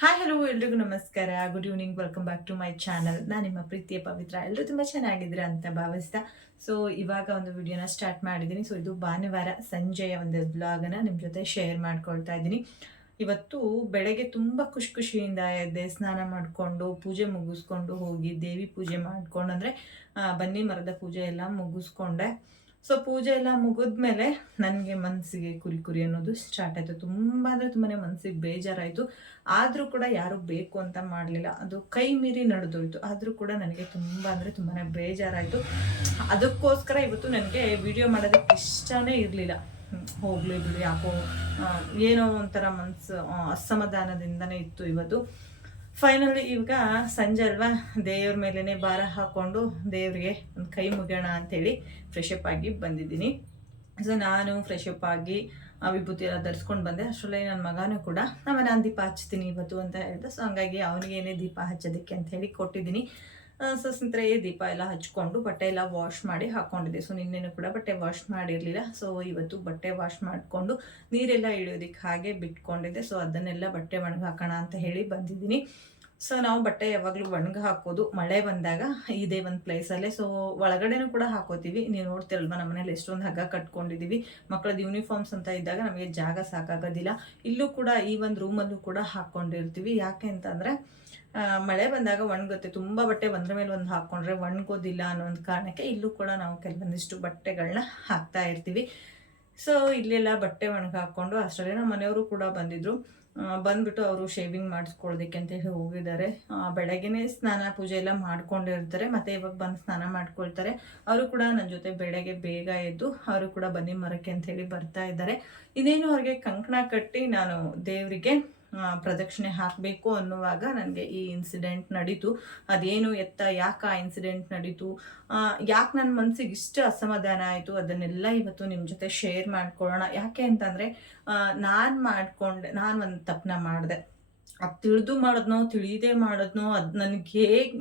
Hi hello ಎಲ್ರಿಗೂ ನಮಸ್ಕಾರ. Good evening welcome back to my channel ನಾನು ನಿಮ್ಮ ಪ್ರೀತಿಯ ಪವಿತ್ರ. ಎಲ್ಲರೂ ತುಂಬ ಚೆನ್ನಾಗಿದ್ದೀರಾ ಅಂತ ಭಾವಿಸ್ತಾ. ಸೊ ಇವಾಗ ಒಂದು ವಿಡಿಯೋನ ಸ್ಟಾರ್ಟ್ ಮಾಡಿದ್ದೀನಿ. ಸೊ ಇದು ಭಾನುವಾರ ಸಂಜೆಯ ಒಂದು ಬ್ಲಾಗನ್ನ ನಿಮ್ಮ ಜೊತೆ ಶೇರ್ ಮಾಡ್ಕೊಳ್ತಾ ಇದ್ದೀನಿ. ಇವತ್ತು ಬೆಳಗ್ಗೆ ತುಂಬ ಖುಷಿ ಖುಷಿಯಿಂದ ಎದ್ದೆ, ಸ್ನಾನ ಮಾಡಿಕೊಂಡು, ಪೂಜೆ ಮುಗಿಸ್ಕೊಂಡು ಹೋಗಿ, ದೇವಿ ಪೂಜೆ ಮಾಡಿಕೊಂಡು ಅಂದರೆ ಬನ್ನಿ ಮರದ ಪೂಜೆ ಎಲ್ಲ ಮುಗಿಸ್ಕೊಂಡೆ. ಸೊ ಪೂಜೆ ಎಲ್ಲ ಮುಗಿದ್ಮೇಲೆ ನನಗೆ ಮನಸ್ಸಿಗೆ ಕುರಿ ಕುರಿ ಅನ್ನೋದು ಸ್ಟಾರ್ಟ್ ಆಯಿತು. ತುಂಬ ಅಂದರೆ ತುಂಬಾ ಮನಸ್ಸಿಗೆ ಬೇಜಾರಾಯಿತು. ಆದರೂ ಕೂಡ ಯಾರು ಬೇಕು ಅಂತ ಮಾಡಲಿಲ್ಲ. ಅದು ಕೈ ಮೀರಿ ನಡೆದೋಯ್ತು. ಆದರೂ ಕೂಡ ನನಗೆ ತುಂಬ ಅಂದರೆ ತುಂಬಾ ಬೇಜಾರಾಯಿತು. ಅದಕ್ಕೋಸ್ಕರ ಇವತ್ತು ನನಗೆ ವಿಡಿಯೋ ಮಾಡೋದಕ್ಕೆ ಇಷ್ಟನೇ ಇರಲಿಲ್ಲ. ಹೋಗಲಿ ಬಿಡಿ, ಯಾಕೋ ಏನೋ ಒಂಥರ ಮನಸ್ಸು ಅಸಮಾಧಾನದಿಂದನೇ ಇತ್ತು ಇವತ್ತು. ಫೈನಲಿ ಇವಾಗ ಸಂಜೆ ಅಲ್ವಾ? ದೇವ್ರ ಮೇಲೇ ಭಾರ ಹಾಕ್ಕೊಂಡು ದೇವ್ರಿಗೆ ಒಂದು ಕೈ ಮುಗಿಯೋಣ ಅಂತೇಳಿ ಫ್ರೆಶಪ್ ಆಗಿ ಬಂದಿದ್ದೀನಿ. ಸೊ ನಾನು ಫ್ರೆಶಪ್ ಆಗಿ ವಿಭೂತಿ ಎಲ್ಲ ಧರಿಸ್ಕೊಂಡು ಬಂದೆ. ಅಷ್ಟರಲ್ಲೇ ನನ್ನ ಮಗನೂ ಕೂಡ ನಾನು ದೀಪ ಹಚ್ತೀನಿ ಇವತ್ತು ಅಂತ ಹೇಳಿದೆ. ಸೊ ಹಂಗಾಗಿ ಅವನಿಗೇನೇ ದೀಪ ಹಚ್ಚೋದಕ್ಕೆ ಅಂತ ಹೇಳಿ ಕೊಟ್ಟಿದ್ದೀನಿ. ಸೊ ಸ್ನೇಹಿತರೆ ದೀಪ ಎಲ್ಲ ಹಚ್ಕೊಂಡು ಬಟ್ಟೆ ಎಲ್ಲ ವಾಶ್ ಮಾಡಿ ಹಾಕ್ಕೊಂಡಿದ್ದೆ ಸೊ ನಿನ್ನೆನೂ ಕೂಡ ಬಟ್ಟೆ ವಾಶ್ ಮಾಡಿರಲಿಲ್ಲ. ಸೊ ಇವತ್ತು ಬಟ್ಟೆ ವಾಶ್ ಮಾಡಿಕೊಂಡು ನೀರೆಲ್ಲ ಇಳಿಯೋದಕ್ಕೆ ಹಾಗೆ ಬಿಟ್ಕೊಂಡಿದ್ದೆ. ಸೊ ಅದನ್ನೆಲ್ಲ ಬಟ್ಟೆ ಒಣಗಿ ಹಾಕೋಣ ಅಂತ ಹೇಳಿ ಬಂದಿದ್ದೀನಿ. ಸೊ ನಾವು ಬಟ್ಟೆ ಯಾವಾಗಲೂ ಒಣಗಿ ಹಾಕೋದು. ಮಳೆ ಬಂದಾಗ ಇದೇ ಒಂದು ಪ್ಲೇಸಲ್ಲೇ ಸೊ ಒಳಗಡೆನೂ ಕೂಡ ಹಾಕೋತೀವಿ. ನೀವು ನೋಡ್ತಿರಲ್ವಾ, ನಮ್ಮ ಮನೇಲಿ ಎಷ್ಟೊಂದು ಹಗ್ಗ ಕಟ್ಕೊಂಡಿದ್ದೀವಿ ಮಕ್ಕಳದ್ದು ಯೂನಿಫಾರ್ಮ್ಸ್ ಅಂತ ಇದ್ದಾಗ ನಮಗೆ ಜಾಗ ಸಾಕಾಗೋದಿಲ್ಲ. ಇಲ್ಲೂ ಕೂಡ ಈ ಒಂದು ರೂಮಲ್ಲೂ ಕೂಡ ಹಾಕ್ಕೊಂಡಿರ್ತೀವಿ ಯಾಕೆ ಅಂತಂದರೆ ಮಳೆ ಬಂದಾಗ ಒಣಗುತ್ತೆ. ತುಂಬ ಬಟ್ಟೆ ಒಂದ್ರ ಮೇಲೆ ಒಂದು ಹಾಕ್ಕೊಂಡ್ರೆ ಒಣಗೋದಿಲ್ಲ ಅನ್ನೋ ಒಂದು ಕಾರಣಕ್ಕೆ ಇಲ್ಲೂ ಕೂಡ ನಾವು ಕೆಲವೊಂದಿಷ್ಟು ಬಟ್ಟೆಗಳನ್ನ ಹಾಕ್ತಾ ಇರ್ತೀವಿ. ಸೊ ಇಲ್ಲೆಲ್ಲ ಬಟ್ಟೆ ಒಣಗಿ ಹಾಕ್ಕೊಂಡು ಅಷ್ಟರಲ್ಲೇ ನಮ್ಮ ಮನೆಯವರು ಕೂಡ ಬಂದಿದ್ರು. ಬಂದ್ಬಿಟ್ಟು ಅವರು ಶೇವಿಂಗ್ ಮಾಡಿಸ್ಕೊಳ್ಳೋದಕ್ಕೆ ಅಂತ ಹೇಳಿ ಹೋಗಿದ್ದಾರೆ. ಬೆಳಗ್ಗೆನೆ ಸ್ನಾನ ಪೂಜೆ ಎಲ್ಲ ಮಾಡ್ಕೊಂಡಿರ್ತಾರೆ. ಮತ್ತೆ ಇವಾಗ ಬಂದು ಸ್ನಾನ ಮಾಡ್ಕೊಳ್ತಾರೆ. ಅವರು ಕೂಡ ನನ್ನ ಜೊತೆ ಬೆಳಗ್ಗೆ ಬೇಗ ಎದ್ದು ಅವರು ಕೂಡ ಬನ್ನಿ ಮರಕ್ಕೆ ಅಂತ ಹೇಳಿ ಬರ್ತಾ ಇದ್ದಾರೆ. ಇದೇನು ಅವ್ರಿಗೆ ಕಂಕಣ ಕಟ್ಟಿ ನಾನು ದೇವರಿಗೆ ಪ್ರದಕ್ಷಿಣೆ ಹಾಕಬೇಕು ಅನ್ನುವಾಗ ನನಗೆ ಈ ಇನ್ಸಿಡೆಂಟ್ ನಡೀತು. ಅದೇನು ಎತ್ತ, ಯಾಕೆ ಆ ಇನ್ಸಿಡೆಂಟ್ ನಡೀತು? ಯಾಕೆ ನನ್ನ ಮನಸ್ಸಿಗೆ ಇಷ್ಟು ಅಸಮಾಧಾನ ಆಯಿತು? ಅದನ್ನೆಲ್ಲ ಇವತ್ತು ನಿಮ್ಮ ಜೊತೆ ಶೇರ್ ಮಾಡ್ಕೊಳ್ಳೋಣ. ಯಾಕೆ ಅಂತಂದರೆ ನಾನು ಮಾಡಿಕೊಂಡೆ, ನಾನು ಒಂದು ತಪ್ಪನ್ನ ಮಾಡಿದೆ. ಅದು ತಿಳಿದು ಮಾಡೋದ್ನೋ, ತಿಳಿದೇ ಮಾಡೋದ್ನೋ, ಅದು ನನಗೆ ಹೇಗೆ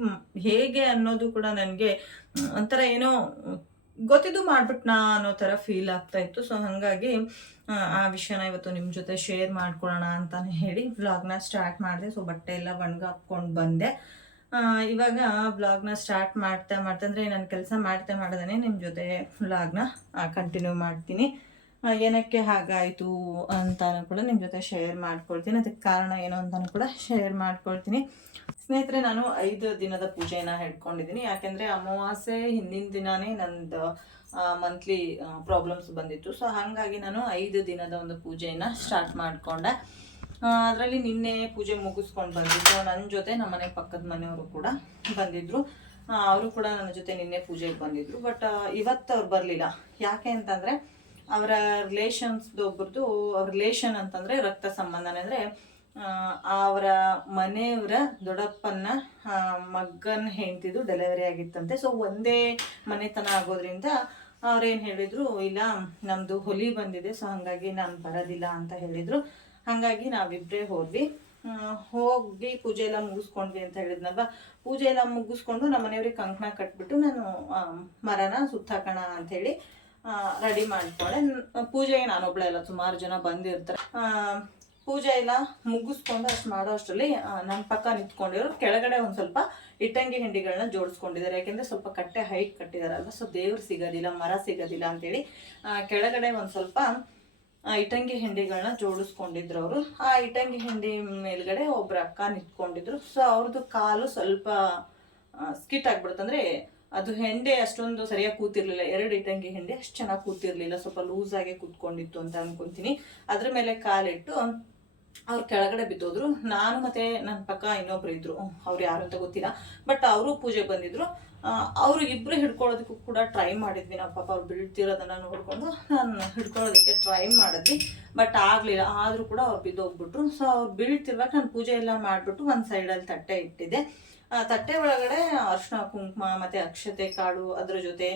ಹೇಗೆ ಅನ್ನೋದು ಕೂಡ ನನಗೆ ಒಂಥರ ಏನೋ ಗೊತ್ತಿದ್ದು ಮಾಡ್ಬಿಟ್ನಾ ಅನ್ನೋ ಥರ ಫೀಲ್ ಆಗ್ತಾ ಇತ್ತು. ಸೊ ಹಾಗಾಗಿ ಆ, ವಿಷಯನ ಇವತ್ತು ನಿಮ್ಮ ಜೊತೆ ಶೇರ್ ಮಾಡ್ಕೊಳ್ಳೋಣ ಅಂತಾನೆ ಹೇಳಿ ವ್ಲಾಗ್ನ ಸ್ಟಾರ್ಟ್ ಮಾಡಿದೆ. ಸೊ ಬಟ್ಟೆ ಎಲ್ಲ ಒಣಗಾಕೊಂಡು ಬಂದೆ. ಇವಾಗ ವ್ಲಾಗ್ನ ಸ್ಟಾರ್ಟ್ ಮಾಡ್ತಾ ಮಾಡ್ತಾ ಅಂದರೆ ನಾನು ಕೆಲಸ ಮಾಡ್ತಾ ಮಾಡ್ದೇ ನಿಮ್ಮ ಜೊತೆ ವ್ಲಾಗ್ನ ಕಂಟಿನ್ಯೂ ಮಾಡ್ತೀನಿ. ಏನಕ್ಕೆ ಹಾಗಾಯಿತು ಅಂತಾನು ಕೂಡ ನಿಮ್ಮ ಜೊತೆ ಶೇರ್ ಮಾಡ್ಕೊಳ್ತೀನಿ. ಅದಕ್ಕೆ ಕಾರಣ ಏನು ಅಂತಾನು ಕೂಡ ಶೇರ್ ಮಾಡ್ಕೊಳ್ತೀನಿ. ಸ್ನೇಹಿತರೆ ನಾನು ಐದು ದಿನದ ಪೂಜೆಯನ್ನು ಹಿಡ್ಕೊಂಡಿದ್ದೀನಿ ಯಾಕೆಂದರೆ ಅಮಾವಾಸ್ಯೆ ಹಿಂದಿನ ದಿನಾನೇ ನಂದು ಮಂತ್ಲಿ ಪ್ರಾಬ್ಲಮ್ಸ್ ಬಂದಿತ್ತು. ಸೊ ಹಾಗಾಗಿ ನಾನು ಐದು ದಿನದ ಒಂದು ಪೂಜೆಯನ್ನು ಸ್ಟಾರ್ಟ್ ಮಾಡಿಕೊಂಡೆ. ಅದರಲ್ಲಿ ನಿನ್ನೆ ಪೂಜೆ ಮುಗಿಸ್ಕೊಂಡು ಬಂದಿದ್ದು ನನ್ನ ಜೊತೆ ನಮ್ಮ ಮನೆ ಪಕ್ಕದ ಮನೆಯವರು ಕೂಡ ಬಂದಿದ್ದರು ಅವರು ಕೂಡ ನನ್ನ ಜೊತೆ ನಿನ್ನೆ ಪೂಜೆಗೆ ಬಂದಿದ್ರು. ಬಟ್ ಇವತ್ತು ಅವ್ರು ಬರಲಿಲ್ಲ. ಯಾಕೆ ಅಂತಂದರೆ, ಅವರ ರಿಲೇಷನ್ಸ್ದು ಒಬ್ರದ್ದು ಅವ್ರ ರಿಲೇಷನ್ ಅಂತಂದರೆ ರಕ್ತ ಸಂಬಂಧನೇ. ಅಂದರೆ ಅವರ ಮನೆಯವರ ದೊಡ್ಡಪ್ಪನ ಮಗನ ಹೆಂಡ್ತಿದು ಡೆಲಿವರಿ ಆಗಿತ್ತಂತೆ. ಸೊ ಒಂದೇ ಮನೆತನ ಆಗೋದ್ರಿಂದ ಅವ್ರೇನು ಹೇಳಿದರು, ಇಲ್ಲ ನಮ್ಮದು ಹೊಲಿ ಬಂದಿದೆ ಸೊ ಹಾಗಾಗಿ ನಾನು ಬರೋದಿಲ್ಲ ಅಂತ ಹೇಳಿದರು. ಹಾಗಾಗಿ ನಾವಿಬ್ಬರೇ ಹೋದ್ವಿ. ಹೋಗಿ ಪೂಜೆ ಎಲ್ಲ ಮುಗಿಸ್ಕೊಂಡ್ವಿ ಅಂತ ಹೇಳಿದ್ನಲ್ವ? ಪೂಜೆ ಎಲ್ಲ ಮುಗಿಸ್ಕೊಂಡು ನಮ್ಮ ಮನೆಯವ್ರಿಗೆ ಕಂಕಣ ಕಟ್ಬಿಟ್ಟು ನಾನು ಮರನ ಸುತ್ತಾಕೋಣ ಅಂಥೇಳಿ ರೆಡಿ ನ್- ಪೂಜೆಗೆ ನಾನೊಬ್ಳೆ ಇಲ್ಲ ಸುಮಾರು ಜನ ಬಂದಿರ್ತಾರೆ. ಆ, ಪೂಜೆ ಎಲ್ಲ ಮುಗಿಸ್ಕೊಂಡು ಅಷ್ಟು ಮಾಡೋ ಅಷ್ಟರಲ್ಲಿ ನನ್ನ ಪಕ್ಕ ನಿಂತ್ಕೊಂಡಿರೋ ಕೆಳಗಡೆ ಒಂದು ಸ್ವಲ್ಪ ಇಟ್ಟಂಗಿ ಹಿಂಡಿಗಳನ್ನ ಜೋಡಿಸ್ಕೊಂಡಿದ್ದಾರೆ. ಯಾಕೆಂದರೆ ಸ್ವಲ್ಪ ಕಟ್ಟೆ ಹೈಟ್ ಕಟ್ಟಿದಾರಲ್ವ ಸೊ ದೇವ್ರು ಸಿಗೋದಿಲ್ಲ ಮರ ಸಿಗೋದಿಲ್ಲ ಅಂತೇಳಿ ಕೆಳಗಡೆ ಒಂದು ಸ್ವಲ್ಪ ಇಟ್ಟಂಗಿ ಹಿಂಡಿಗಳನ್ನ ಜೋಡಿಸ್ಕೊಂಡಿದ್ರು ಅವರು ಆ ಇಟ್ಟಂಗಿ ಹಿಂಡಿ ಮೇಲ್ಗಡೆ ಒಬ್ರು ಅಕ್ಕ ನಿಂತ್ಕೊಂಡಿದ್ರು. ಸೊ ಅವ್ರದ್ದು ಕಾಲು ಸ್ವಲ್ಪ ಸ್ಕಿಟ್ ಆಗ್ಬಿಡ್ತಂದ್ರೆ ಅದು ಹೆಂಡೆ ಅಷ್ಟೊಂದು ಸರಿಯಾಗಿ ಕೂತಿರ್ಲಿಲ್ಲ. ಎರಡು ಇಟ್ಟಂಗಿ ಹೆಂಡೆ ಅಷ್ಟು ಚೆನ್ನಾಗಿ ಕೂತಿರ್ಲಿಲ್ಲ. ಸ್ವಲ್ಪ ಲೂಸ್ ಆಗಿ ಕೂತ್ಕೊಂಡಿತ್ತು ಅಂತ ಅನ್ಕೊಂತೀನಿ. ಅದ್ರ ಮೇಲೆ ಕಾಲಿಟ್ಟು ಅವ್ರು ಕೆಳಗಡೆ ಬಿದ್ದೋದ್ರು. ನಾನು ಮತ್ತೆ ನನ್ನ ಪಕ್ಕ ಇನ್ನೊಬ್ರು ಇದ್ರು. ಅವ್ರು ಯಾರು ಅಂತ ಗೊತ್ತಿಲ್ಲ. ಬಟ್ ಅವರು ಪೂಜೆಗೆ ಬಂದಿದ್ರು. ಅವರು ಇಬ್ರು ಹಿಡ್ಕೊಳ್ಳೋದಕ್ಕೂ ಕೂಡ ಟ್ರೈ ಮಾಡಿದ್ವಿ. ನಮ್ಮ ಪಾಪ ಅವ್ರು ಬೀಳ್ತಿರೋದನ್ನ ನೋಡಿಕೊಂಡು ನಾನು ಹಿಡ್ಕೊಳ್ಳೋದಕ್ಕೆ ಟ್ರೈ ಮಾಡಿದ್ವಿ. ಬಟ್ ಆಗಲಿಲ್ಲ. ಆದರೂ ಕೂಡ ಅವ್ರು ಬಿದ್ದೋಗ್ಬಿಟ್ರು. ಸೊ ಅವ್ರು ಬೀಳ್ತಿರುವಾಗ ನಾನು ಪೂಜೆ ಎಲ್ಲ ಮಾಡಿಬಿಟ್ಟು ಒಂದು ಸೈಡಲ್ಲಿ ತಟ್ಟೆ ಇಟ್ಟಿದ್ದೆ. ತಟ್ಟೆ ಒಳಗಡೆ ಅರಿಶಿನ ಕುಂಕುಮ, ಮತ್ತೆ ಅಕ್ಷತೆ ಕಾಳು ಅದ್ರ ಜೊತೆ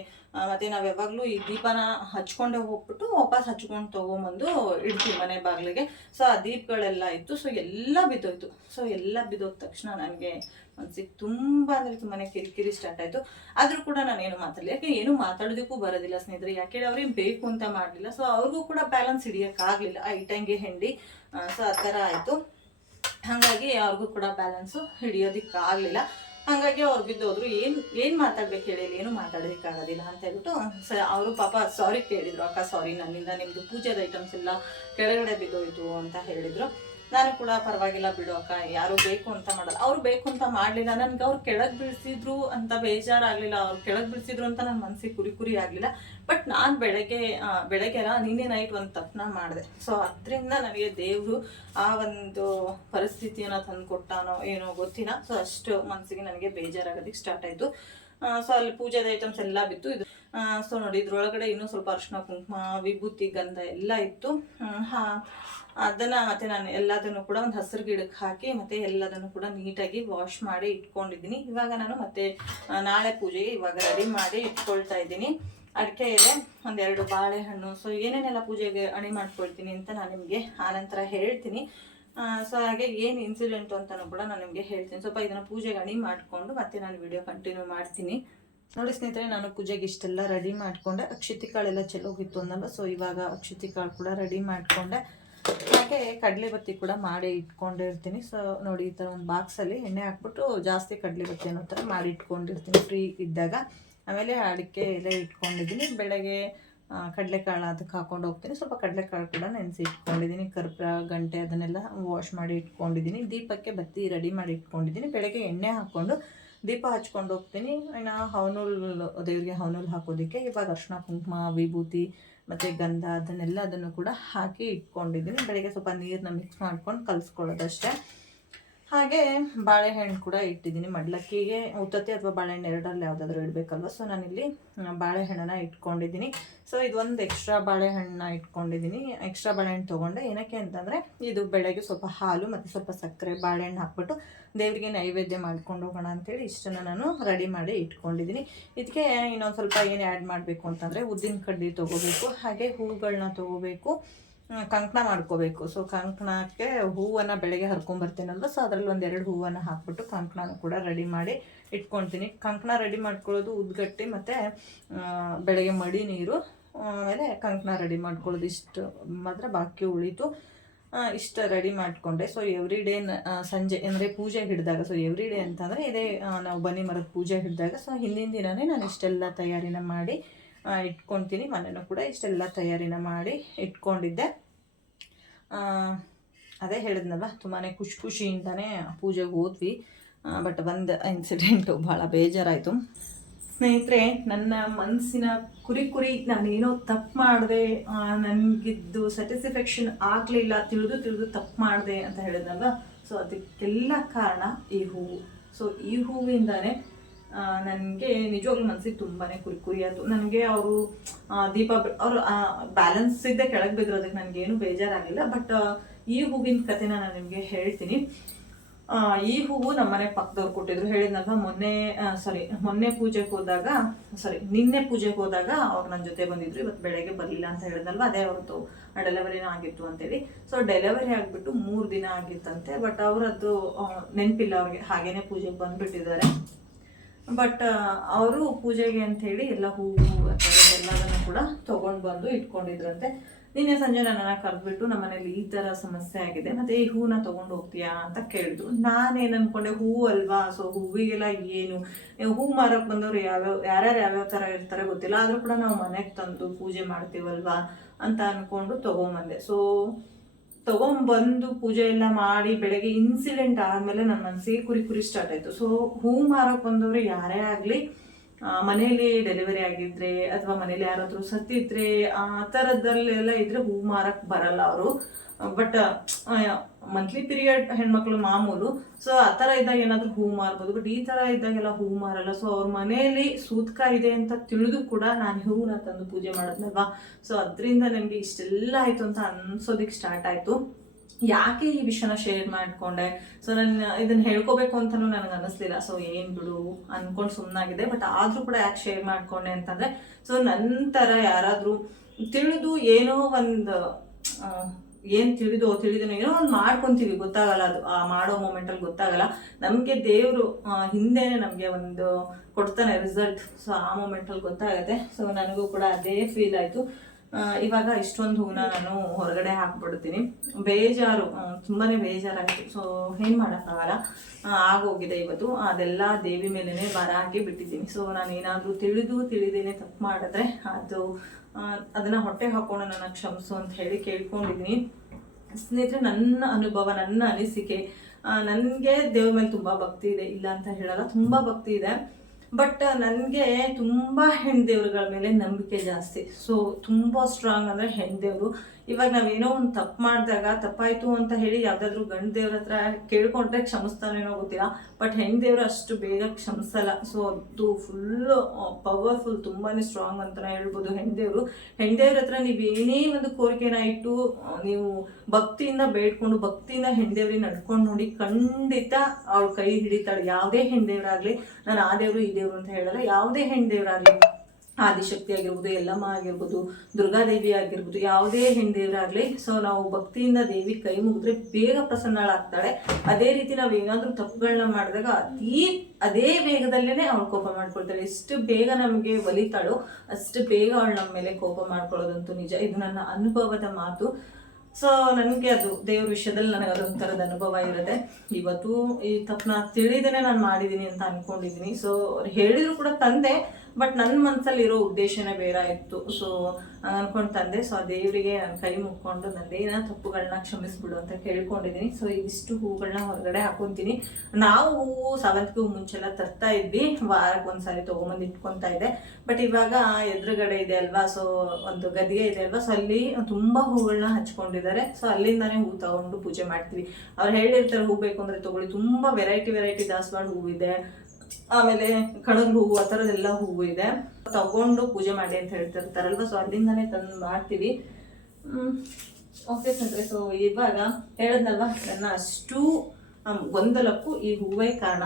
ಮತ್ತೆ ನಾವು ಯಾವಾಗಲೂ ಈ ದೀಪನ ಹಚ್ಕೊಂಡೇ ಹೋಗ್ಬಿಟ್ಟು ವಾಪಸ್ ಹಚ್ಕೊಂಡು ತೊಗೊಂಬಂದು ಇಡ್ತೀವಿ ಮನೆ ಬಾಗಿಲಿಗೆ. ಸೊ ಆ ದೀಪಗಳೆಲ್ಲ ಇತ್ತು. ಸೊ ಎಲ್ಲ ಬಿದ್ದೋಯ್ತು. ಸೊ ಎಲ್ಲ ಬಿದ್ದೋದ ತಕ್ಷಣ ನನಗೆ ಮನ್ಸಿಗೆ ತುಂಬ ಅಂದರೆ ತುಂಬಾ ಕಿರಿಕಿರಿ ಸ್ಟಾರ್ಟ್ ಆಯಿತು. ಆದರೂ ಕೂಡ ನಾನು ಏನು ಮಾತಾಡಲಿ ಯಾಕೆ ಏನು ಮಾತಾಡೋದಕ್ಕೂ ಬರೋದಿಲ್ಲ ಸ್ನೇಹಿತರೆ. ಯಾಕೆ ಅವ್ರಿಗೆ ಬೇಕು ಅಂತ ಮಾಡಲಿಲ್ಲ. ಸೊ ಅವ್ರಿಗೂ ಕೂಡ ಬ್ಯಾಲೆನ್ಸ್ ಹಿಡಿಯೋಕ್ಕಾಗಲಿಲ್ಲ ಆ ಟೈಮ್ಗೆ ಹೆಂಡಿ. ಸೊ ಆ ಥರ ಆಯಿತು. ಹಾಗಾಗಿ ಅವ್ರಿಗೂ ಕೂಡ ಬ್ಯಾಲೆನ್ಸು ಹಿಡಿಯೋದಿಕ್ಕೆ ಆಗಲಿಲ್ಲ ಹಾಗಾಗಿ ಅವ್ರು ಬಿದ್ದೋದ್ರು, ಏನು ಏನು ಮಾತಾಡ್ಬೇಕು ಹೇಳಿ ಏನು ಮಾತಾಡೋದಕ್ಕಾಗೋದಿಲ್ಲ ಅಂತ ಹೇಳ್ಬಿಟ್ಟು, ಸ, ಅವರು ಪಾಪ ಸಾರಿ ಕೇಳಿದರು. ಅಕ್ಕ ಸಾರಿ ನನ್ನಿಂದ ನಿಮ್ಮದು ಪೂಜೆದ ಐಟಮ್ಸ್ ಎಲ್ಲ ಕೆಳಗಡೆ ಬಿದ್ದೋಯ್ತು ಅಂತ ಹೇಳಿದ್ರು. ನಾನು ಕೂಡ ಪರವಾಗಿಲ್ಲ ಬಿಡು ಅಕ್ಕ ಯಾರು ಬೇಕು ಅಂತ ಮಾಡಲ್ಲ. ಅವ್ರು ಬೇಕು ಅಂತ ಮಾಡಲಿಲ್ಲ ನನ್ಗೆ ಅವ್ರು ಕೆಳಗೆ ಬೀಳಿಸಿದ್ರು ಅಂತ ಬೇಜಾರಾಗಲಿಲ್ಲ ಅವ್ರು ಕೆಳಗೆ ಬೀಳಿಸಿದ್ರು ಅಂತ ನನ್ನ ಮನಸ್ಸಿಗೆ ಕುರಿ ಕುರಿ ಆಗಲಿಲ್ಲ. ಬಟ್ ನಾನು ಬೆಳಗ್ಗೆ ಆ, ಬೆಳಗ್ಗೆ ಅಲ್ಲ ನಿನ್ನೆ ನೈಟ್ ಒಂದು ತಪ್ಪನ ಮಾಡಿದೆ. ಸೊ ಅದರಿಂದ ನನಗೆ ದೇವರು ಆ ಒಂದು ಪರಿಸ್ಥಿತಿಯನ್ನು ತಂದು ಕೊಟ್ಟಾನೋ ಏನೋ ಗೊತ್ತಿಲ್ಲ. ಸೊ ಅಷ್ಟು ಮನಸ್ಸಿಗೆ ನನಗೆ ಬೇಜಾರಾಗೋದಕ್ಕೆ ಸ್ಟಾರ್ಟ್ ಆಯಿತು. ಸೊ ಅಲ್ಲಿ ಪೂಜೆದ ಐಟಮ್ಸ್ ಎಲ್ಲ ಬಿತ್ತು. ಇದು ಸೊ ನೋಡಿ, ಇದ್ರೊಳಗಡೆ ಇನ್ನೂ ಸ್ವಲ್ಪ ಅರ್ಶಿನ, ಕುಂಕುಮ, ವಿಭೂತಿ, ಗಂಧ ಎಲ್ಲ ಇತ್ತು. ಹಾ, ಅದನ್ನ ಮತ್ತೆ ನಾನು ಎಲ್ಲದನ್ನು ಕೂಡ ಒಂದು ಹಸಿರು ಗಿಡಕ್ಕೆ ಹಾಕಿ ಮತ್ತೆ ಎಲ್ಲದನ್ನು ಕೂಡ ನೀಟಾಗಿ ವಾಶ್ ಮಾಡಿ ಇಟ್ಕೊಂಡಿದ್ದೀನಿ. ಇವಾಗ ನಾನು ಮತ್ತೆ ನಾಳೆ ಪೂಜೆಗೆ ಇವಾಗ ರೆಡಿ ಮಾಡಿ ಇಟ್ಕೊಳ್ತಾ ಇದ್ದೀನಿ. ಅಡಿಕೆ ಎಲೆ, ಒಂದೆರಡು ಬಾಳೆಹಣ್ಣು, ಸೊ ಏನೇನೆಲ್ಲ ಪೂಜೆಗೆ ಅಣಿ ಮಾಡ್ಕೊಳ್ತೀನಿ ಅಂತ ನಾನು ನಿಮಗೆ ಆನಂತರ ಹೇಳ್ತೀನಿ. ಸೊ ಹಾಗೆ ಏನು ಇನ್ಸಿಡೆಂಟು ಅಂತಲೂ ಕೂಡ ನಾನು ನಿಮಗೆ ಹೇಳ್ತೀನಿ. ಸ್ವಲ್ಪ ಇದನ್ನು ಪೂಜೆಗೆ ಅಣಿ ಮಾಡಿಕೊಂಡು ಮತ್ತೆ ನಾನು ವಿಡಿಯೋ ಕಂಟಿನ್ಯೂ ಮಾಡ್ತೀನಿ. ನೋಡಿ ಸ್ನೇಹಿತರೆ, ನಾನು ಪೂಜೆಗೆ ಇಷ್ಟೆಲ್ಲ ರೆಡಿ ಮಾಡಿಕೊಂಡೆ. ಅಕ್ಷತಿ ಕಾಳೆಲ್ಲ ಚೆಲ್ಲೋಗಿತ್ತು ಅಂದಲ್ಲ ಸೊ ಇವಾಗ ಅಕ್ಷತಿ ಕಾಳು ಕೂಡ ರೆಡಿ ಮಾಡಿಕೊಂಡೆ. ಹಾಗೆ ಕಡಲೆ ಬತ್ತಿ ಕೂಡ ಮಾಡಿ ಇಟ್ಕೊಂಡಿರ್ತೀನಿ. ಸೊ ನೋಡಿ, ಈ ಥರ ಒಂದು ಬಾಕ್ಸಲ್ಲಿ ಎಣ್ಣೆ ಹಾಕ್ಬಿಟ್ಟು ಜಾಸ್ತಿ ಕಡಲೆ ಬತ್ತಿ ಅನ್ನೋ ಥರ ಮಾಡಿ ಇಟ್ಕೊಂಡಿರ್ತೀನಿ ಫ್ರೀ ಇದ್ದಾಗ. ಆಮೇಲೆ ಅಡಿಕೆ ಎಲ್ಲ ಇಟ್ಕೊಂಡಿದ್ದೀನಿ. ಬೆಳಗ್ಗೆ ಕಡಲೆಕಾಳು ಅದಕ್ಕೆ ಹಾಕೊಂಡು ಹೋಗ್ತೀನಿ. ಸ್ವಲ್ಪ ಕಡಲೆಕಾಳು ಕೂಡ ನೆನೆಸಿ ಇಟ್ಕೊಂಡಿದ್ದೀನಿ. ಕರ್ಪೂರ, ಗಂಟೆ ಅದನ್ನೆಲ್ಲ ವಾಶ್ ಮಾಡಿ ಇಟ್ಕೊಂಡಿದ್ದೀನಿ. ದೀಪಕ್ಕೆ ಬತ್ತಿ ರೆಡಿ ಮಾಡಿ ಇಟ್ಕೊಂಡಿದ್ದೀನಿ. ಬೆಳಗ್ಗೆ ಎಣ್ಣೆ ಹಾಕ್ಕೊಂಡು ದೀಪ ಹಚ್ಕೊಂಡು ಹೋಗ್ತೀನಿ. ಇನ್ನು ಹವನೂಲ್, ದೇವರಿಗೆ ಹವನೂಲ್ ಹಾಕೋದಕ್ಕೆ ಇವಾಗ ಅರ್ಶಿನ ಕುಂಕುಮ, ವಿಭೂತಿ ಮತ್ತು ಗಂಧ ಅದನ್ನೆಲ್ಲ ಅದನ್ನು ಕೂಡ ಹಾಕಿ ಇಟ್ಕೊಂಡಿದ್ದೀನಿ. ಬೆಳಗ್ಗೆ ಸ್ವಲ್ಪ ನೀರನ್ನ ಮಿಕ್ಸ್ ಮಾಡ್ಕೊಂಡು ಕಲಿಸ್ಕೊಳ್ಳೋದಷ್ಟೇ. ಹಾಗೆ ಬಾಳೆಹಣ್ಣು ಕೂಡ ಇಟ್ಟಿದ್ದೀನಿ. ಮಡ್ಲಕ್ಕಿಗೆ ಉತ್ತತ್ತಿ ಅಥವಾ ಬಾಳೆಹಣ್ಣು ಎರಡರಲ್ಲಿ ಯಾವುದಾದ್ರೂ ಇಡಬೇಕಲ್ವ? ಸೊ ನಾನಿಲ್ಲಿ ಬಾಳೆಹಣ್ಣನ್ನು ಇಟ್ಕೊಂಡಿದ್ದೀನಿ. ಸೊ ಇದೊಂದು ಎಕ್ಸ್ಟ್ರಾ ಬಾಳೆಹಣ್ಣನ್ನ ಇಟ್ಕೊಂಡಿದ್ದೀನಿ. ಎಕ್ಸ್ಟ್ರಾ ಬಾಳೆಹಣ್ಣು ತೊಗೊಂಡೆ. ಏನಕ್ಕೆ ಅಂತಂದರೆ, ಇದು ಬೆಳಗ್ಗೆ ಸ್ವಲ್ಪ ಹಾಲು ಮತ್ತು ಸ್ವಲ್ಪ ಸಕ್ಕರೆ ಬಾಳೆಹಣ್ಣು ಹಾಕ್ಬಿಟ್ಟು ದೇವರಿಗೆ ನೈವೇದ್ಯ ಮಾಡ್ಕೊಂಡು ಹೋಗೋಣ ಅಂತೇಳಿ ಇಷ್ಟನ್ನು ನಾನು ರೆಡಿ ಮಾಡಿ ಇಟ್ಕೊಂಡಿದ್ದೀನಿ. ಇದಕ್ಕೆ ಇನ್ನೊಂದು ಸ್ವಲ್ಪ ಏನು ಆ್ಯಡ್ ಮಾಡಬೇಕು ಅಂತಂದರೆ ಉದ್ದಿನ ಕಡ್ಡಿ ತೊಗೋಬೇಕು, ಹಾಗೆ ಹೂಗಳನ್ನ ತೊಗೋಬೇಕು. ಕಂಕಣ ಮಾಡ್ಕೋಬೇಕು. ಸೊ ಕಂಕಣಕ್ಕೆ ಹೂವನ್ನು ಬೆಳಗ್ಗೆ ಹರ್ಕೊಂಬರ್ತೀನಲ್ಲ ಸೊ ಅದರಲ್ಲಿ ಒಂದೆರಡು ಹೂವನ್ನು ಹಾಕ್ಬಿಟ್ಟು ಕಂಕಣನ ಕೂಡ ರೆಡಿ ಮಾಡಿ ಇಟ್ಕೊಳ್ತೀನಿ. ಕಂಕಣ ರೆಡಿ ಮಾಡ್ಕೊಳ್ಳೋದು ಉದ್ಗಟ್ಟಿ ಮತ್ತು ಬೆಳಗ್ಗೆ ಮಡಿ ನೀರು, ಆಮೇಲೆ ಕಂಕಣ ರೆಡಿ ಮಾಡ್ಕೊಳ್ಳೋದು ಇಷ್ಟು ಮಾತ್ರ ಬಾಕಿ ಉಳಿತು. ಇಷ್ಟು ರೆಡಿ ಮಾಡಿಕೊಂಡೆ. ಸೊ ಎವ್ರಿ ಡೇ ಸಂಜೆ ಅಂದರೆ ಪೂಜೆ ಹಿಡಿದಾಗ ಸೊ ಎವ್ರಿ ಡೇ ಅಂತಂದರೆ ಇದೇ ನಾವು ಬನ್ನಿ ಮರದ ಪೂಜೆ ಹಿಡಿದಾಗ ಸೊ ಹಿಂದಿನ ದಿನವೇ ನಾನು ಇಷ್ಟೆಲ್ಲ ತಯಾರಿನ ಮಾಡಿ ಇಟ್ಕೊತೀನಿ. ಮನೆಯೂ ಕೂಡ ಇಷ್ಟೆಲ್ಲ ತಯಾರಿನ ಮಾಡಿ ಇಟ್ಕೊಂಡಿದ್ದೆ. ಅದೇ ಹೇಳಿದ್ನಲ್ಲ ತುಂಬಾ ಖುಷಿ ಖುಷಿಯಿಂದನೇ ಪೂಜೆಗೆ ಹೋದ್ವಿ. ಬಟ್ ಒಂದು ಇನ್ಸಿಡೆಂಟು ಭಾಳ ಬೇಜಾರಾಯಿತು. ಸ್ನೇಹಿತರೆ, ನನ್ನ ಮನಸ್ಸಿನ ಕುರಿ ಕುರಿ, ನಾನೇನೋ ತಪ್ಪು ಮಾಡಿದೆ ನನಗಿದ್ದು ಸ್ಯಾಟಿಸ್ಫ್ಯಾಕ್ಷನ್ ಆಗಲಿಲ್ಲ, ತಿಳಿದು ತಿಳಿದು ತಪ್ಪು ಮಾಡಿದೆ ಅಂತ ಹೇಳಿದ್ನಲ್ವ? ಸೊ ಅದಕ್ಕೆಲ್ಲ ಕಾರಣ ಈ ಹೂವು. ಸೊ ಈ ಹೂವಿಂದನೇ ನನಗೆ ನಿಜವಾಗ್ಲೂ ಮನಸ್ಸಿಗೆ ತುಂಬಾ ಕುರಿ ಕುರಿ ಆಯಿತು ನನಗೆ ಅವರು ದೀಪ ಅವರು ಬ್ಯಾಲೆನ್ಸ್ ಇದ್ದೆ ಕೆಳಗೆ ಬಿದ್ದಿರೋದಕ್ಕೆ ನನಗೇನು ಬೇಜಾರಾಗಿಲ್ಲ. ಬಟ್ ಈ ಹೂವಿನ ಕಥೆನ ನಾನು ನಿಮಗೆ ಹೇಳ್ತೀನಿ. ಈ ಹೂವು ನಮ್ಮನೆ ಪಕ್ಕದವ್ರು ಕೊಟ್ಟಿದ್ರು. ಹೇಳಿದ್ನಲ್ವ, ಮೊನ್ನೆ ಸಾರಿ ಮೊನ್ನೆ ಪೂಜೆಗೆ ಹೋದಾಗ ಸಾರಿ ನಿನ್ನೆ ಪೂಜೆಗೆ ಹೋದಾಗ ಅವ್ರು ನನ್ನ ಜೊತೆ ಬಂದಿದ್ರು. ಇವತ್ತು ಬೆಳಗ್ಗೆ ಬರಲಿಲ್ಲ ಅಂತ ಹೇಳಿದ್ನಲ್ವ, ಅದೇ ಅವ್ರದ್ದು ಡೆಲಿವರಿನ ಆಗಿತ್ತು ಅಂತೇಳಿ. ಸೊ ಡೆಲಿವರಿ ಆಗಿಬಿಟ್ಟು ಮೂರು ದಿನ ಆಗಿತ್ತಂತೆ ಬಟ್ ಅವರದ್ದು ನೆನಪಿಲ್ಲ ಅವ್ರಿಗೆ. ಹಾಗೇನೆ ಪೂಜೆಗೆ ಬಂದ್ಬಿಟ್ಟಿದ್ದಾರೆ. ಬಟ್ ಅವರು ಪೂಜೆಗೆ ಅಂತ ಹೇಳಿ ಎಲ್ಲ ಹೂವು ಎಲ್ಲದನ್ನು ಕೂಡ ತೊಗೊಂಡು ಬಂದು ಇಟ್ಕೊಂಡಿದ್ರಂತೆ. ನಿನ್ನೆ ಸಂಜೆ ನನ್ನನ್ನು ಕರೆದ್ಬಿಟ್ಟು ನಮ್ಮ ಮನೇಲಿ ಈ ಥರ ಸಮಸ್ಯೆ ಆಗಿದೆ. ಮತ್ತೆ ಈ ಹೂವನ್ನ ತಗೊಂಡು ಹೋಗ್ತೀಯಾ ಅಂತ ಕೇಳಿದ್ರು. ನಾನೇನು ಅಂದ್ಕೊಂಡೆ ಹೂವು ಅಲ್ವಾ? ಸೊ ಹೂವಿಗೆಲ್ಲ ಏನು? ಹೂ ಮಾರಕ್ಕೆ ಬಂದವರು ಯಾವ್ಯಾವ, ಯಾರ್ಯಾರು ಯಾವ್ಯಾವ ಥರ ಇರ್ತಾರೆ ಗೊತ್ತಿಲ್ಲ. ಆದರೂ ಕೂಡ ನಾವು ಮನೆಗೆ ತಂದು ಪೂಜೆ ಮಾಡ್ತೀವಲ್ವಾ ಅಂತ ಅನ್ಕೊಂಡು ತಗೊಂಬಂದೆ. ಸೊ ತಗೊಂಬಂದು ಪೂಜೆ ಎಲ್ಲ ಮಾಡಿ ಬೆಳಗ್ಗೆ ಇನ್ಸಿಡೆಂಟ್ ಆದಮೇಲೆ ನನ್ನ ಮನಸ್ಸಿಗೆ ಕುರಿ ಕುರಿ ಸ್ಟಾರ್ಟ್ ಆಯಿತು. ಸೊ ಹೂ ಮಾರೋಕೆ ಬಂದವರು ಯಾರೇ ಆಗಲಿ ಮನೆಯಲ್ಲಿ ಡೆಲಿವರಿ ಆಗಿದ್ರೆ ಅಥವಾ ಮನೇಲಿ ಯಾರಾದರೂ ಸತ್ತಿದ್ರೆ ಆ ಥರದಲ್ಲೆಲ್ಲ ಇದ್ರೆ ಹೂ ಮಾರಕ್ಕೆ ಬರಲ್ಲ ಅವರು. ಬಟ್ ಮಂತ್ಲಿ ಪೀರಿಯಡ್ ಹೆಣ್ಮಕ್ಳು ಮಾಮೂಲು. ಸೊ ಆ ಥರ ಇದ್ದಾಗ ಏನಾದರೂ ಹೂ ಮಾರ್ಬೋದು. ಬಟ್ ಈ ಥರ ಇದ್ದಾಗೆಲ್ಲ ಹೂ ಮಾರಲ್ಲ. ಸೊ ಅವ್ರ ಮನೆಯಲ್ಲಿ ಸೂತ್ಕ ಇದೆ ಅಂತ ತಿಳಿದು ಕೂಡ ನಾನು ಹೂವನ್ನ ತಂದು ಪೂಜೆ ಮಾಡೋದ್ನಲ್ವಾ? ಸೊ ಅದರಿಂದ ನನಗೆ ಇಷ್ಟೆಲ್ಲ ಆಯಿತು ಅಂತ ಅನ್ಸೋದಕ್ಕೆ ಸ್ಟಾರ್ಟ್ ಆಯಿತು. ಯಾಕೆ ಈ ವಿಷಯನ ಶೇರ್ ಮಾಡ್ಕೊಂಡೆ? ಸೊ ನಾನು ಇದನ್ನ ಹೇಳ್ಕೋಬೇಕು ಅಂತಲೂ ನನಗೆ ಅನ್ನಿಸ್ಲಿಲ್ಲ ಸೊ ಏನು ಬಿಡು ಅಂದ್ಕೊಂಡು ಸುಮ್ಮನಾಗಿದೆ ಬಟ್ ಆದರೂ ಕೂಡ ಯಾಕೆ ಶೇರ್ ಮಾಡ್ಕೊಂಡೆ ಅಂತಂದರೆ ಸೊ ನಂತರ ಯಾರಾದರೂ ತಿಳಿದು ಏನೋ ಒಂದು ಏನು ತಿಳಿದು ತಿಳಿದೋ ಏನೋ ಒಂದು ಮಾಡ್ಕೊಂತೀವಿ. ಗೊತ್ತಾಗಲ್ಲ ಅದು. ಆ, ಮಾಡೋ ಮೂಮೆಂಟಲ್ಲಿ ಗೊತ್ತಾಗಲ್ಲ. ನಮಗೆ ದೇವರು ಹಿಂದೆನೇ ನಮಗೆ ಒಂದು ಕೊಡ್ತಾನೆ ರಿಸಲ್ಟ್ ಸೊ ಆ ಮೂಮೆಂಟಲ್ಲಿ ಗೊತ್ತಾಗುತ್ತೆ. ಸೊ ನನಗೂ ಕೂಡ ಅದೇ ಫೀಲ್ ಆಯಿತು. ಇವಾಗ ಇಷ್ಟೊಂದು ಹೂವನ್ನ ನಾನು ಹೊರಗಡೆ ಹಾಕ್ಬಿಡ್ತೀನಿ. ಬೇಜಾರು ತುಂಬಾ ಬೇಜಾರಾಗಿತ್ತು ಸೊ ಏನು ಮಾಡೋಕ್ಕಾಗಲ್ಲ ಆಗೋಗಿದೆ ಇವತ್ತು. ಅದೆಲ್ಲ ದೇವಿ ಮೇಲೇ ಬರ ಹಾಕಿ ಬಿಟ್ಟಿದ್ದೀನಿ. ಸೊ ನಾನು ಏನಾದರೂ ತಿಳಿದು ತಿಳಿದೇನೆ ತಪ್ಪು ಮಾಡಿದ್ರೆ ಅದು ಅದನ್ನು ಹೊಟ್ಟೆ ಹಾಕೊಂಡು ನನ್ನ ಕ್ಷಮಿಸು ಅಂತ ಹೇಳಿ ಕೇಳ್ಕೊಂಡಿದ್ದೀನಿ. ಸ್ನೇಹಿತರೆ, ನನ್ನ ಅನುಭವ, ನನ್ನ ಅನಿಸಿಕೆ ನನಗೆ ದೇವ್ರ ಮೇಲೆ ತುಂಬ ಭಕ್ತಿ ಇದೆ. ಇಲ್ಲ ಅಂತ ಹೇಳಲ್ಲ, ತುಂಬ ಭಕ್ತಿ ಇದೆ. ಬಟ್ ನನಗೆ ತುಂಬ ಹೆಣ್ಣು ದೇವ್ರಗಳ ಮೇಲೆ ನಂಬಿಕೆ ಜಾಸ್ತಿ. ಸೊ ತುಂಬ ಸ್ಟ್ರಾಂಗ್ ಅಂದರೆ ಹೆಣ್ಣು ದೇವರು. ಇವಾಗ ನಾವೇನೋ ಒಂದು ತಪ್ಪು ಮಾಡಿದಾಗ ತಪ್ಪಾಯಿತು ಅಂತ ಹೇಳಿ ಯಾವುದಾದ್ರೂ ಗಂಡ ದೇವ್ರ ಹತ್ರ ಕೇಳ್ಕೊಂಡ್ರೆ ಕ್ಷಮಿಸ್ತಾನೇನೋ ಗೊತ್ತಿಲ್ಲ. ಬಟ್ ಹೆಣ್ಣು ದೇವರು ಅಷ್ಟು ಬೇಗ ಕ್ಷಮಿಸಲ್ಲ. ಸೊ ಅದು ಫುಲ್ಲು ಪವರ್ಫುಲ್ ತುಂಬಾ ಸ್ಟ್ರಾಂಗ್ ಅಂತ ಹೇಳ್ಬೋದು ಹೆಣ್ಣು ದೇವರು. ಹೆಣ್ಣು ದೇವ್ರ ಹತ್ರ ನೀವು ಏನೇ ಒಂದು ಕೋರಿಕೆನ ಇಟ್ಟು ನೀವು ಭಕ್ತಿಯಿಂದ ಬೇಡ್ಕೊಂಡು, ಭಕ್ತಿಯಿಂದ ಹೆಣ್ದೇವ್ರಿಗೆ ನಡ್ಕೊಂಡು ನೋಡಿ ಖಂಡಿತ ಅವಳು ಕೈ ಹಿಡಿತಾಳೆ. ಯಾವುದೇ ಹೆಣ್ದೇವ್ರಾಗ್ಲಿ ನಾನು ಆ ದೇವರು ಈ ದೇವರು ಅಂತ ಹೇಳಲ್ಲ. ಯಾವುದೇ ಹೆಣ್ದೇವ್ರಾಗ್ಲಿ ಆದಿಶಕ್ತಿ ಆಗಿರ್ಬೋದು ಎಲ್ಲಮ್ಮ ಆಗಿರ್ಬೋದು, ದುರ್ಗಾದೇವಿ ಆಗಿರ್ಬೋದು, ಯಾವುದೇ ಹೆಣ್ದೇವ್ರಾಗ್ಲಿ. ಸೊ ನಾವು ಭಕ್ತಿಯಿಂದ ದೇವಿ ಕೈ ಮುಗಿದ್ರೆ ಬೇಗ ಪ್ರಸನ್ನಳಾಗ್ತಾಳೆ. ಅದೇ ರೀತಿ ನಾವು ಏನಾದರೂ ತಪ್ಪುಗಳನ್ನ ಮಾಡಿದಾಗ ಅತೀ, ಅದೇ ವೇಗದಲ್ಲೇ ಅವಳು ಕೋಪ ಮಾಡ್ಕೊಳ್ತಾಳೆ. ಎಷ್ಟು ಬೇಗ ನಮಗೆ ಒಲಿತಾಳೋ, ಅಷ್ಟು ಬೇಗ ಅವಳು ನಮ್ಮ ಮೇಲೆ ಕೋಪ ಮಾಡ್ಕೊಳ್ಳೋದಂತೂ ನಿಜ. ಇದು ನನ್ನ ಅನುಭವದ ಮಾತು. ಸೊ ನನಗೆ ಅದು ದೇವ್ರ ವಿಷಯದಲ್ಲಿ ನನಗೆ ಅದೊಂಥರದ ಅನುಭವ ಇರುತ್ತೆ. ಇವತ್ತು ಈ ತಪ್ಪನ್ನ ತಿಳಿದೇನೆ ನಾನು ಮಾಡಿದ್ದೀನಿ ಅಂತ ಅನ್ಕೊಂಡಿದ್ದೀನಿ ಸೊ ಅವ್ರು ಹೇಳಿದ್ರು ಕೂಡ ತಂದೆ. ಬಟ್ ನನ್ನ ಮನಸ್ಸಲ್ಲಿ ಇರೋ ಉದ್ದೇಶನೇ ಬೇರೆ ಇತ್ತು. ಸೊ ಅನ್ಕೊಂಡು ತಂದೆ, ಸೊ, ಆ ದೇವರಿಗೆ ನಾನು ಕೈ ಮುಕ್ಕೊಂಡು ನನ್ನ ಏನೋ ತಪ್ಪುಗಳನ್ನ ಕ್ಷಮಿಸ್ಬಿಡು ಅಂತ ಕೇಳ್ಕೊಂಡಿದ್ದೀನಿ ಸೊ ಇದಿಷ್ಟು ಹೂಗಳನ್ನ ಹೊರಗಡೆ ಹಾಕೊಂತೀನಿ. ನಾವು ಹೂವು ಸಾವಂತಿಗೆ ಹೂ ಮುಂಚೆಲ್ಲ ತರ್ತಾ ಇದ್ವಿ. ವಾರಕ್ಕೆ ಒಂದ್ಸಾರಿ ತೊಗೊಂಬಂದು ಇಟ್ಕೊತಾ ಇದ್ದೆ. ಬಟ್ ಇವಾಗ ಎದುರುಗಡೆ ಇದೆ ಅಲ್ವಾ? ಸೊ ಒಂದು ಗದಿಗೆ ಇದೆ ಅಲ್ವಾ? ಸೊ ಅಲ್ಲಿ ತುಂಬಾ ಹೂಗಳನ್ನ ಹಚ್ಕೊಂಡಿದ್ದಾರೆ. ಸೊ ಅಲ್ಲಿಂದಾನೇ ಹೂ ತಗೊಂಡು ಪೂಜೆ ಮಾಡ್ತೀವಿ. ಅವ್ರು ಹೇಳಿರ್ತಾರೆ, ಹೂ ಬೇಕು ಅಂದ್ರೆ ತಗೊಳ್ಳಿ. ತುಂಬಾ ವೆರೈಟಿ ವೆರೈಟಿ ದಾಸವಾಳ ಹೂವಿದೆ. ಆಮೇಲೆ ಕಣದ ಹೂವು, ಆ ಥರದ್ದೆಲ್ಲ ಹೂವು ಇದೆ. ತಗೊಂಡು ಪೂಜೆ ಮಾಡಿ ಅಂತ ಹೇಳ್ತಿರ್ತಾರಲ್ವ? ಸೊ ಅಲ್ಲಿಂದಾನೇ ತಂದು ಮಾಡ್ತೀವಿ. ಓಕೆ ಸ್ನೇಹಿತರೆ ಸೊ ಇವಾಗ ಹೇಳದ್ನಲ್ವಾ, ನನ್ನ ಅಷ್ಟು ಗೊಂದಲಕ್ಕೂ ಈ ಹೂವೇ ಕಾರಣ.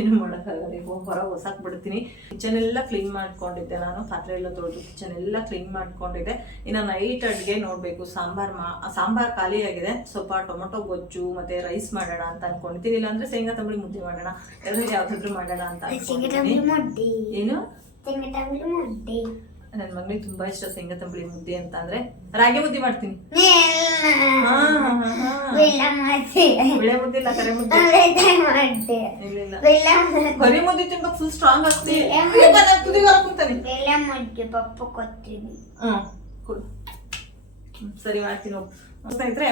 ಏನು ಮಾಡೋಕ್ಕಾಗಲ್ಲ ಹೋಗಿ ಹೊರ ಹೊಸಕ್ ಬಿಡ್ತೀನಿ. ಕಿಚನ್ ಎಲ್ಲ ಕ್ಲೀನ್ ಮಾಡ್ಕೊಂಡಿದ್ದೆ ನಾನು ಪಾತ್ರೆ ಎಲ್ಲ ತೊಳೆದು ಕಿಚನ್ ಎಲ್ಲ ಕ್ಲೀನ್ ಮಾಡ್ಕೊಂಡಿದ್ದೆ. ಇನ್ನು ನೈಟ್ ಅಡುಗೆ ನೋಡಬೇಕು ಸಾಂಬಾರ್ ಮಾ ಸಾಂಬಾರ್ ಖಾಲಿಯಾಗಿದೆ ಸ್ವಲ್ಪ ಟೊಮೊಟೊ ಗೊಜ್ಜು ಮತ್ತೆ ರೈಸ್ ಮಾಡೋಣ ಅಂತ ಅನ್ಕೊಂಡಿದ್ದೀನಿ. ಇಲ್ಲಾಂದ್ರೆ ಶೇಂಗಾ ತಂಬಳಿ ಮುದ್ದೆ ಮಾಡೋಣ. ಎಲ್ಲರೂ ಯಾವ್ದಾದ್ರು ಮಾಡೋಣ ಅಂತ ಅನ್ಕೊಂಡಿದ್ದೀನಿ. ಏನು? ನನ್ನ ಮಗನಿಗೆ ತುಂಬಾ ಇಷ್ಟ ಶೇಂಗಾ ತಂಬಳಿ ಮುದ್ದೆ ಅಂತ ಅಂದ್ರೆ ರಾಗಿ ಮುದ್ದೆ ಮಾಡ್ತೀನಿ. ಬಿಳೆ ಮುದ್ದೆ. ಇಲ್ಲ ಕರೆ ಮುದ್ದೆ. ಕರಿ ಮುದ್ದೆ ತುಂಬಾ ಫುಲ್ ಸ್ಟ್ರಾಂಗ್ ಆಗ್ತೀನಿ ಸರಿ ಮಾಡ್ತೀನಿ ಸ್ನೇಹಿತರೆ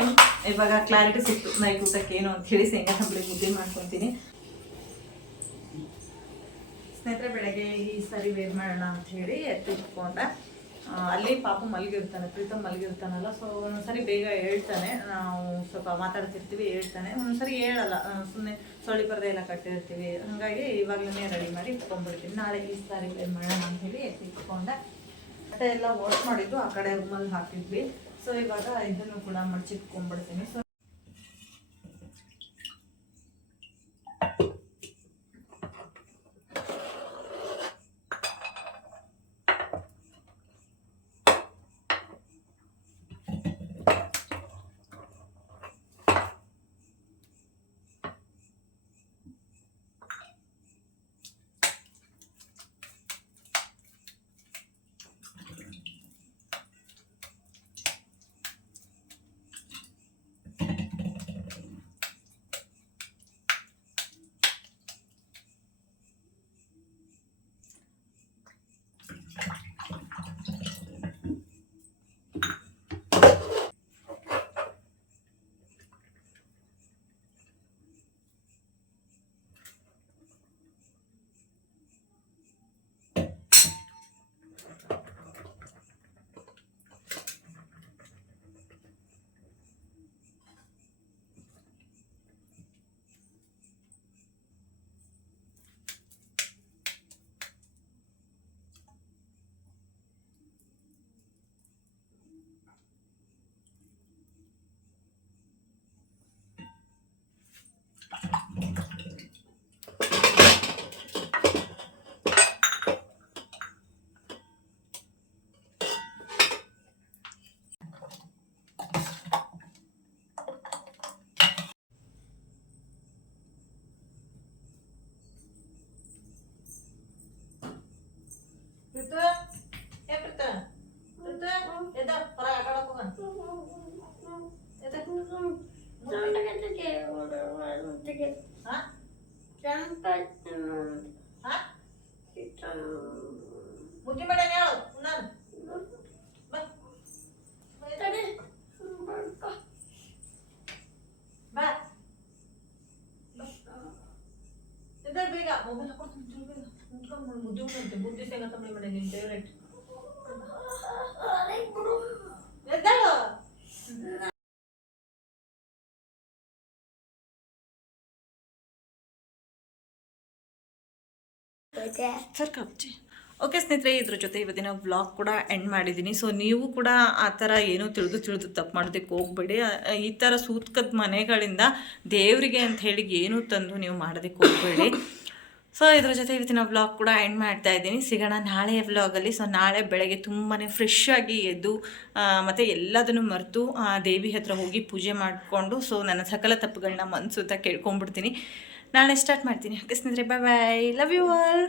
ಇವಾಗ ಕ್ಲಾರಿಟಿ ಸಿಕ್ತು. ನೈಟ್ ಊಟಕ್ಕೆ ಏನು ಅಂತ ಹೇಳಿ ಶೇಂಗಾ ತಂಬಳಿ ಮುದ್ದೆ ಮಾಡ್ಕೊತೀನಿ. ಸ್ನೇಹಿತರೆ, ಬೆಳಗ್ಗೆ ಈ ಸಾರಿ ವೇರ್ ಮಾಡೋಣ ಅಂತ ಹೇಳಿ ಎತ್ತಿಟ್ಕೊಂಡೆ. ಅಲ್ಲಿ ಪಾಪ ಮಲಗಿರ್ತಾನೆ, ಪ್ರೀತಮ್ ಮಲಗಿರ್ತಾನಲ್ಲ ಸೊ ಒಂದೊಂದ್ಸರಿ ಬೇಗ ಹೇಳ್ತಾನೆ. ನಾವು ಸ್ವಲ್ಪ ಮಾತಾಡ್ತಿರ್ತೀವಿ, ಹೇಳ್ತಾನೆ. ಒಂದೊಂದ್ಸರಿ ಹೇಳಲ್ಲ ಸುಮ್ಮನೆ ಸೊಳ್ಳಿ ಪರದೆ ಎಲ್ಲ ಕಟ್ಟಿರ್ತೀವಿ. ಹಾಗಾಗಿ ಇವಾಗಲೇ ರೆಡಿ ಮಾಡಿ ಇಟ್ಕೊಂಡ್ಬಿಡ್ತೀನಿ. ನಾಳೆ ಈ ಸಾರಿ ವೇರ್ ಮಾಡೋಣ ಅಂತ ಹೇಳಿ ಎತ್ತಿಟ್ಕೊಂಡೆ. ಬಟ್ಟೆ ಎಲ್ಲ ವಾಶ್ ಮಾಡಿದ್ದು ಆ ಕಡೆ ರೂಮಲ್ಲಿ ಹಾಕಿದ್ವಿ. ಸೊ ಇವಾಗ ಇದನ್ನು ಕೂಡ ಮಡಚಿಟ್ಕೊಂಡ್ಬಿಡ್ತೀನಿ. ಸೊ ಮುದ್ದೆ ಮಾಡಿ ಹೇಳು ನಾನು ಬಾ ಬಾ ಎದ್ದೇಳು ಬೇಗ ಮೊಬೈಲ್ ತಗೊಂಡು ಬೇಗ ಕುತ್ಕೊಂಡು ಮುದ್ದೆ ಉಂಟಂತೆ ಬುದ್ಧಿ ಶೇಂಗಾ ತಂಬಳಿ ಮಾಡಿ ನಿನ್ನ ಫೇವ್ರೇಟ್ ಎದ್ದೇಳು ಸರ್ಕಾಪ್ಚಿ ಓಕೆ ಸ್ನೇಹಿತರೆ, ಇದ್ರ ಜೊತೆ ಇವತ್ತಿನ ವ್ಲಾಗ್ ಕೂಡ ಎಂಡ್ ಮಾಡಿದ್ದೀನಿ ಸೊ ನೀವು ಕೂಡ ಆ ಥರ ಏನೂ ತಿಳಿದು ತಿಳಿದು ತಪ್ಪು ಮಾಡೋದಕ್ಕೆ ಹೋಗ್ಬೇಡಿ. ಈ ಥರ ಸೂತ್ಕದ ಮನೆಗಳಿಂದ ದೇವರಿಗೆ ಅಂತ ಹೇಳಿ ಏನೂ ತಂದು ನೀವು ಮಾಡೋದಕ್ಕೆ ಹೋಗ್ಬೇಡಿ. ಸೊ ಇದ್ರ ಜೊತೆ ಇವತ್ತಿನ ವ್ಲಾಗ್ ಕೂಡ ಎಂಡ್ ಮಾಡ್ತಾ ಇದ್ದೀನಿ. ಸಿಗೋಣ ನಾಳೆಯ ವ್ಲಾಗಲ್ಲಿ ಸೊ ನಾಳೆ ಬೆಳಗ್ಗೆ ತುಂಬಾ ಫ್ರೆಶ್ ಆಗಿ ಎದ್ದು ಮತ್ತು ಎಲ್ಲದನ್ನು ಮರೆತು ದೇವಿ ಹತ್ರ ಹೋಗಿ ಪೂಜೆ ಮಾಡಿಕೊಂಡು ಸೊ ನನ್ನ ಸಕಲ ತಪ್ಪುಗಳನ್ನ ಮನಸ್ಸು ಅಂತ ಕೇಳ್ಕೊಂಡ್ಬಿಡ್ತೀನಿ. ನಾಳೆ ಸ್ಟಾರ್ಟ್ ಮಾಡ್ತೀನಿ. ಓಕೆ ಸ್ನೇಹಿತರೆ bye bye love you all